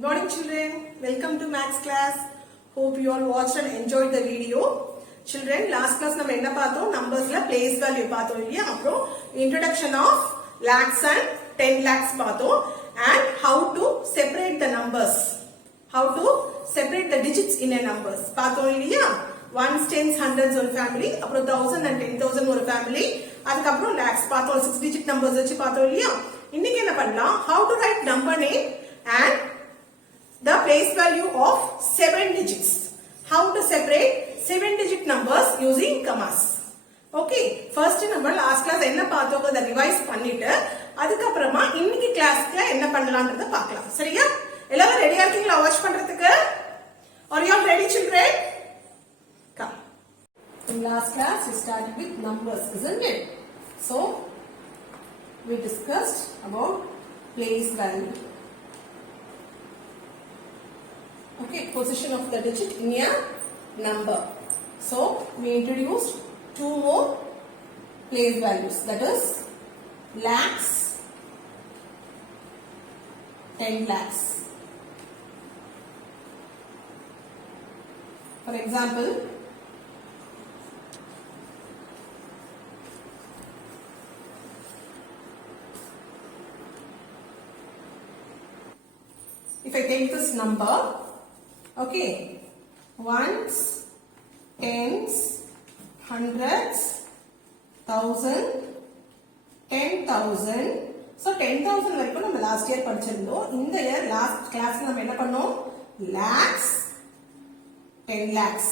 Good morning children, welcome to maths class. Hope you all watched and enjoyed the video. Children, last class நம்ம என்ன பார்த்தோம்? Numbersல place value பார்த்தோம் இல்லையா? அப்புறம் introduction of lakhs and 10 lakhs பார்த்தோம் and how to separate the numbers. How to separate the digits in a numbers. பார்த்தோம் இல்லையா? Ones, tens, hundreds ஒரு family, அப்புறம் 1000 and 10,000 ஒரு family, அதுக்கப்புறம் lakhs பார்த்தோம் 6 digit numbers வச்சு பார்த்தோம் இல்லையா? இன்னைக்கு என்ன பண்ணலாம்? How to write number name and the place value of 7 digits. How to separate 7 digit numbers using commas. Okay, first number last class என்ன பார்த்தோம் அத ரிவைஸ் பண்ணிட்டு அதுக்கு அப்புறமா இன்னைக்கு கிளாஸ்ல என்ன பண்ணலாம்ன்றத பார்க்கலாம். சரியா? எல்லாரும் ரெடியா இருக்கீங்களா வாட்ச் பண்றதுக்கு? Are you all ready children? Come. In last class we started with numbers, isn't it? So we discussed about place value. Okay, position of the digit in a number. So we introduced two more place values, that is lakhs, 10 lakhs. For example, if I take this number, okay, ones, tens, hundreds, thousand, 10,000. So 10,000 வரைக்கும் நம்ம last year படிச்சிருந்தோம். இந்த year last class நம்ம என்ன பண்ணோம்? Lakhs, 10 lakhs.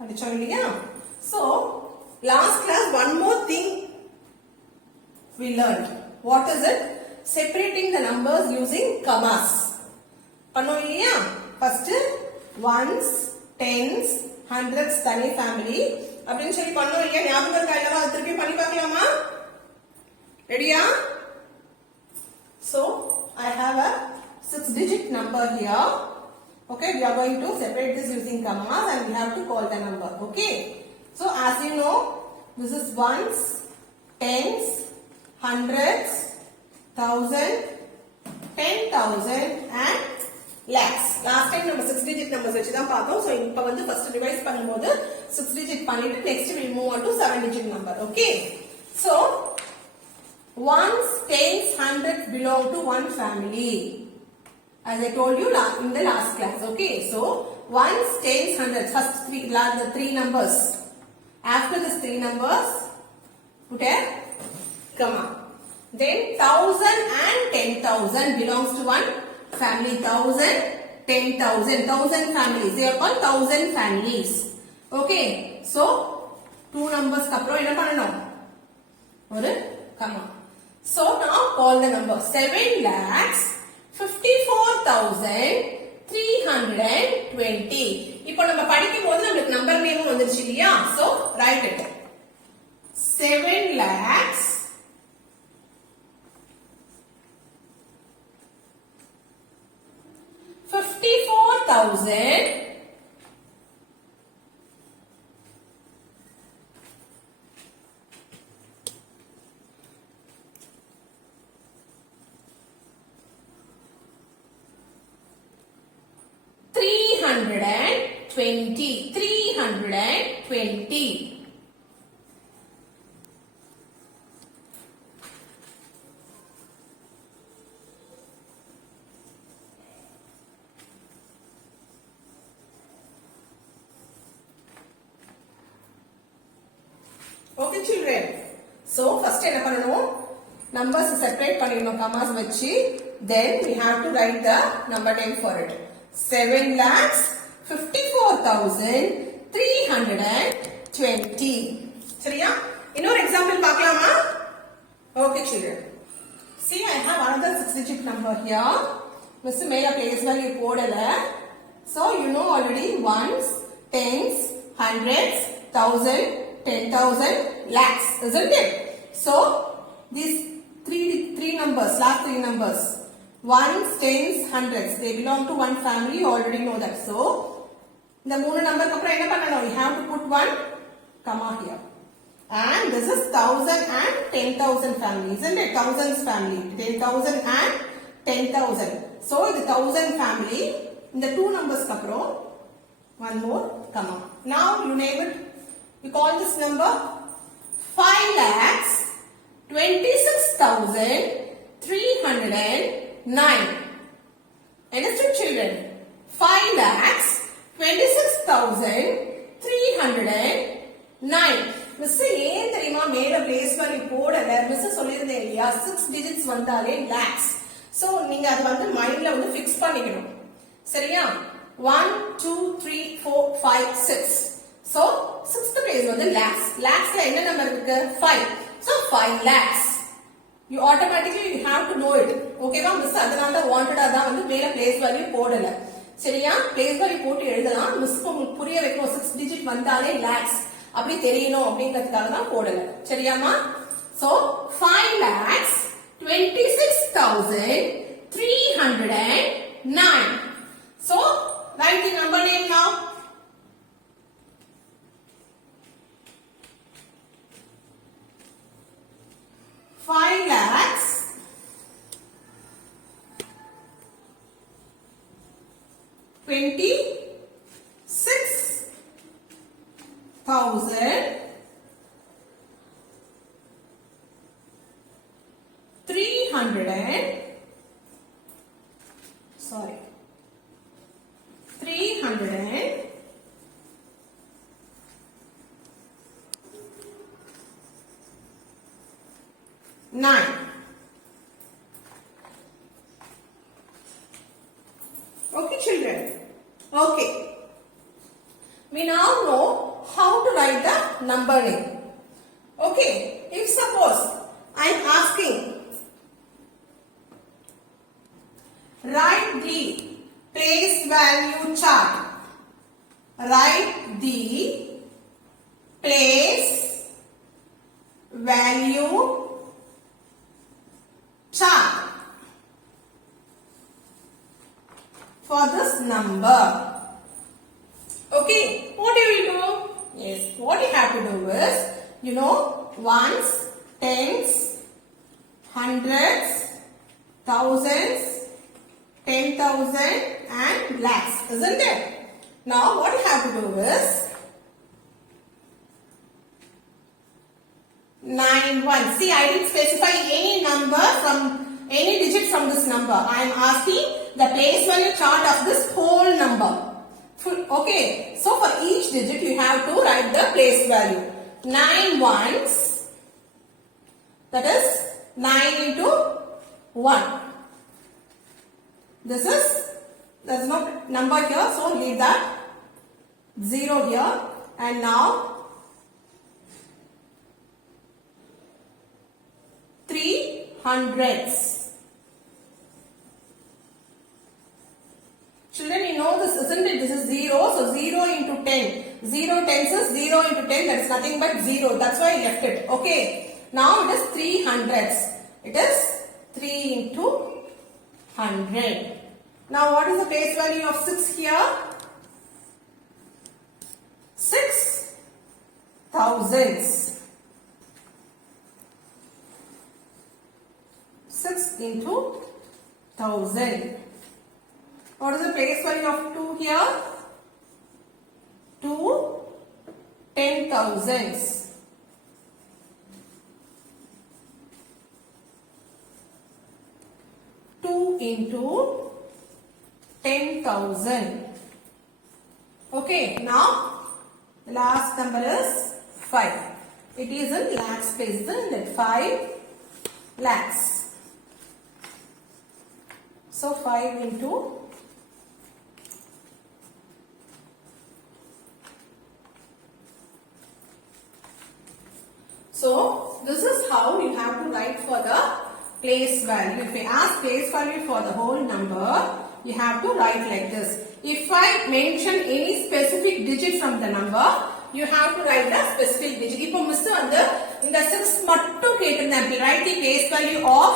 படிச்சோம் இல்லையா? So last class one more thing we learned. What is it? Separating the numbers using commas. பண்ணோம் இல்லையா? First ones, tens, hundreds தனி family அப்படின்னு சொல்லி பண்ணோம் இல்லையா? ஞாபகம் இருக்கா? எல்லாரும் திருப்பி பண்ணி பார்க்கலாமா? ரெடியா? So I have a 6 digit number here. Okay, we are going to separate this using commas and we have to call the number. Okay, so as you know, this is ones, tens, hundreds, thousand, 10,000 and lakhs. Last time நம்ம 6 digit numbers வச்சு தான் பார்த்தோம். So இப்போ வந்து first revise பண்ணும்போது 6 digit பண்ணிட்டு next we move on to 7 digit number. Okay, so ones, tens, hundreds belong to one family, as I told you in the last class. Okay, so ones, tens, hundreds, first the three numbers. After this three numbers, put a comma. Then 1,000 and 10,000 belongs to one family. 1,000, 10,000, 1,000 families. They are called 1,000 families. Okay, so two numbers kapro enna pananum? Oru comma. So now call the number 7 lakhs 54,320. இப்போ நம்ம படிக்கும்போது நமக்கு number name வந்துருச்சு இல்லையா? So write it. 7 lakhs 54,000 320. Okay children, so first என்ன பண்ணனும்? Numbers separate பண்ணிடணும் commas வச்சு. Then we have to write the number name for it. 7 lakhs 54,320. சரியா? இன்னொரு example பார்க்கலாமா? Okay children, see I have another 6 digit number here. Miss மேல place value போடல. So you know already ones, tens, hundreds, thousand, 10,000, lakhs, isn't it? So these three numbers, last three numbers, ones, tens, hundreds, they belong to one family. You already know that. So the மூணு number க்கு அப்புறம் என்ன பண்ணனும்? You have to put one comma here. And this is 1,000 and 10,000 family, isn't it? Thousands family. 10,000 and 10,000. So, the 1000 family, in the two numbers kapro, one more comma. Now, you name it. You call this number 5,26,309. Understood, children? 5,26,309. Miss ஏன் தெரியுமா மேல place value போடல? Miss சொல்லிருந்தேன் இல்லையா 6 digits வந்தாலே lakhs. So நீங்க அது வந்து மைண்ட்ல வந்து ஃபிக்ஸ் பண்ணிக்கணும். சரியா? 1 2 3 4 5 6. சோ 6th place வந்து lakhs. lakhsல என்ன நம்பர் இருக்கு? 5. So 5 lakhs. You automatically you have to know it. ஓகேவா? மிஸ் அதனால தான் வாண்டடா தான் வந்து மேல பிளேஸ் வேல்யூ போடல. சரியா? பிளேஸ் வேல்யூ போட்டு எழுதலாம். மிஸ் உங்களுக்கு புரிய வைக்கணும் 6 digit வந்தாலே lakhs. அப்படி தெரியணும் அப்படிங்கிறதுக்காக தான் போடல. சரியாமா? So 5,26,309. So write the number name now. Five lakhs 309. Okay, children. Okay. We now know how to write the number name. Okay. If suppose I am asking, write the place value chart. Write the place value chart for this number. Okay, what do we do? Yes, what you have to do is, you know, ones, tens, hundreds, thousands, 10,000 and lakhs, isn't it? Now what you have to do is 91. See, I didn't specify any number from any digit from this number. I am asking the place value chart of this whole number. Okay, so for each digit you have to write the place value. 9 ones, that is 9 into 1. This is, there is no number here, so leave that 0 here. And now 3 hundreds. Children, you know this, isn't it? This is 0, so 0 into 10. 0 tens is 0 into 10, that is nothing but 0. That's why I left it. Okay. Now it is 3 hundreds. It is 3 into 100. Now what is the place value of 6 here? 6 thousands. 6 into 1000. What is the place value of 2 here? 2 10,000s. 2 into 10,000. Okay, now the last number is 5. It is in lakhs place, isn't it? 5 lakhs. So 5 into So this is how you have to write for the place value. If you ask place value for the whole number, you have to write like this. If I mention any specific digit from the number, you have to write the specific digit. இப்போ miss வந்து இந்த 6 மட்டும் கேட்டிருந்தேன். Write the place value of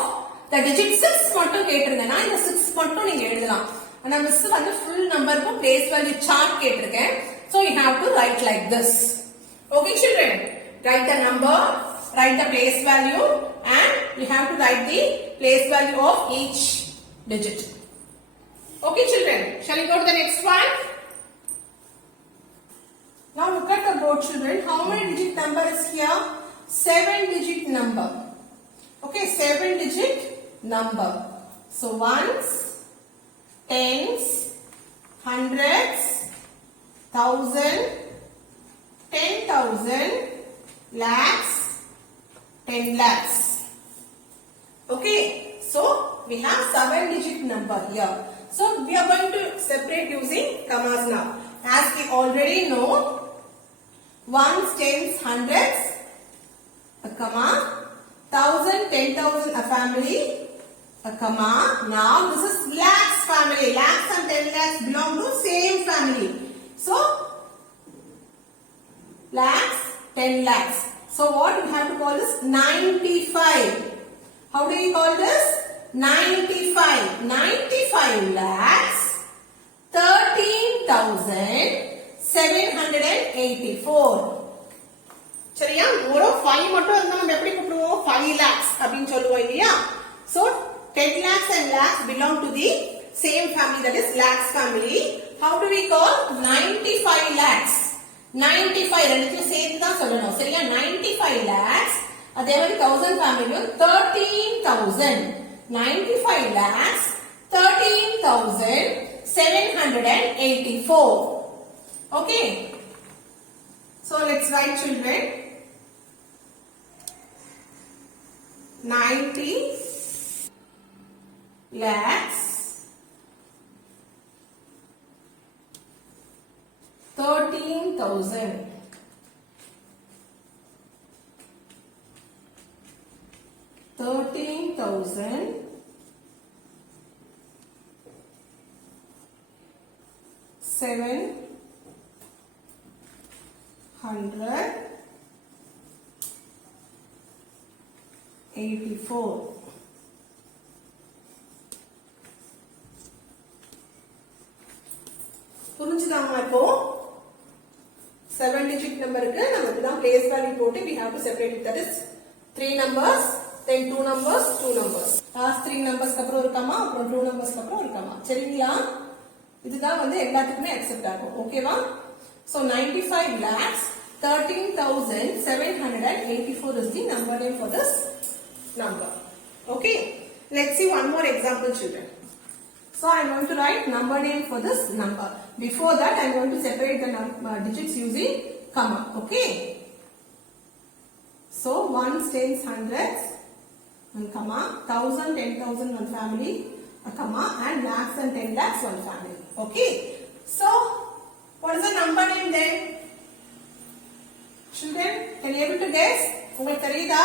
the digit 6 மட்டும் கேட்டிருந்தேன்னா இந்த 6 மட்டும் நீங்க எழுதலாம். ஆனா மிஸ் வந்து full நம்பருக்கும் place value chart கேட்டிருக்கேன். So you have to write like this. Okay, children? Write the number, write the place value, and you have to write the place value of each digit. Okay children, shall we go to the next one? Now look at the board children. How many digit number is here? 7 digit number. Okay, 7 digit number. So ones, tens, hundreds, thousand, 10,000, lakhs, 10 lakhs. Okay, so we have 7 digit number here. So we are going to separate using commas now. As we already know, ones, tens, hundreds, a comma, 1,000, 10,000 a family, a comma. Now this is lakhs family. Lakhs and 10 lakhs belong to same family. So lakhs, 10 lakhs. So what we have to call this? 95. How do you call this? 95. 95 lakhs, 13,784. சரியா? ஒரு 5 மட்டும் இருந்தா நம்ம எப்படி கூப்பிடுவோம்? 5 lakhs அப்படினு சொல்லுவோம் இல்லையா? So 10 lakhs and lakhs belong to the same family, that is lakhs family. How do we call? 95 lakhs. 95 ரெண்டுத்தையும் சேர்த்து தான் சொல்லணும். சரியா? 95 lakhs. அதே மாதிரி 1000 family 13,000. 95 lakhs, 13,784. Okay. So let's write children. 90 lakhs, 13,000. 784. புரிஞ்சுதாமா இப்போ 7 digit நம்பருக்கு நம்ம இப்பதான் place value போட்டு we have to separate it, that is 3 numbers, then 2 numbers, 2 numbers. last 3 numbers க்கு அப்புறம் ஒரு கமா, அப்புறம் 2 numbers க்கு அப்புறம் ஒரு கமா. சரிங்களா? இதுதான் வந்து எல்லாத்துக்குமே அக்செப்ட் ஆகும். ஓகேவா? So 95 lakhs, 13,784 is the number name for this number. Okay, let's see one more example children. So I am going to write number name for this number. Before that I am going to separate the digits using comma. Okay, so ones, tens, hundreds, one comma, 1,000, 10,000 one family, a comma, and lakhs and 10 lakhs one family. Okay, so what is the number name then? Children, can you able to guess? உங்களுக்கு தெரியுதா?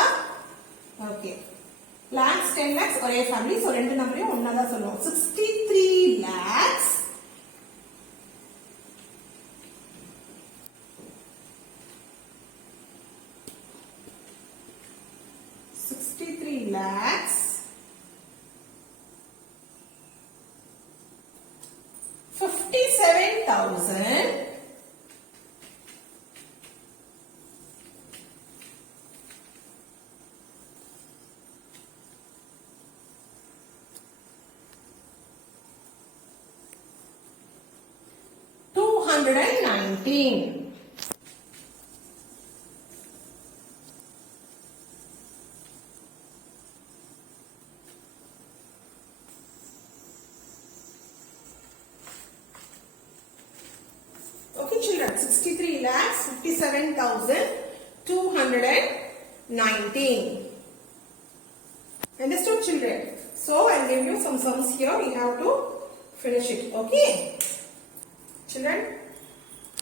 Okay, lakhs, 10 lakhs ஒரே family, so ரெண்டு நம்பரையும் ஒண்ணா தான் சொல்லுவோம். 63 lakhs, 57,000 219. Okay children, 63 lakhs, 57,219. Understood children? So I will give you some sums here, we have to finish it. Okay children,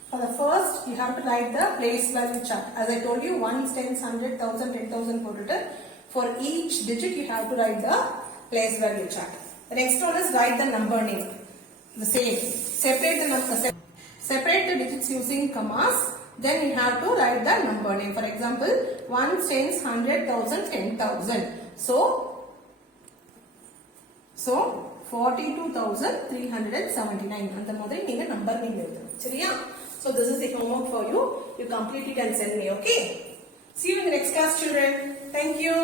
for the first you have to write the place value chart. As I told you, ones, tens, 100, 1,000, 10,000 போட்டுட்டு for each digit you have to write the place value chart. The next one is write the number name. The same. Separate the digits using commas. Then you have to write the number name. For example, ones, tens, 100, 1,000, 10,000. So 42,379. அந்த மாதிரி நீங்க number name எழுதணும். சரியா? So this is the homework for you. You complete it and send me. Okay? See you in the next class children. Thank you.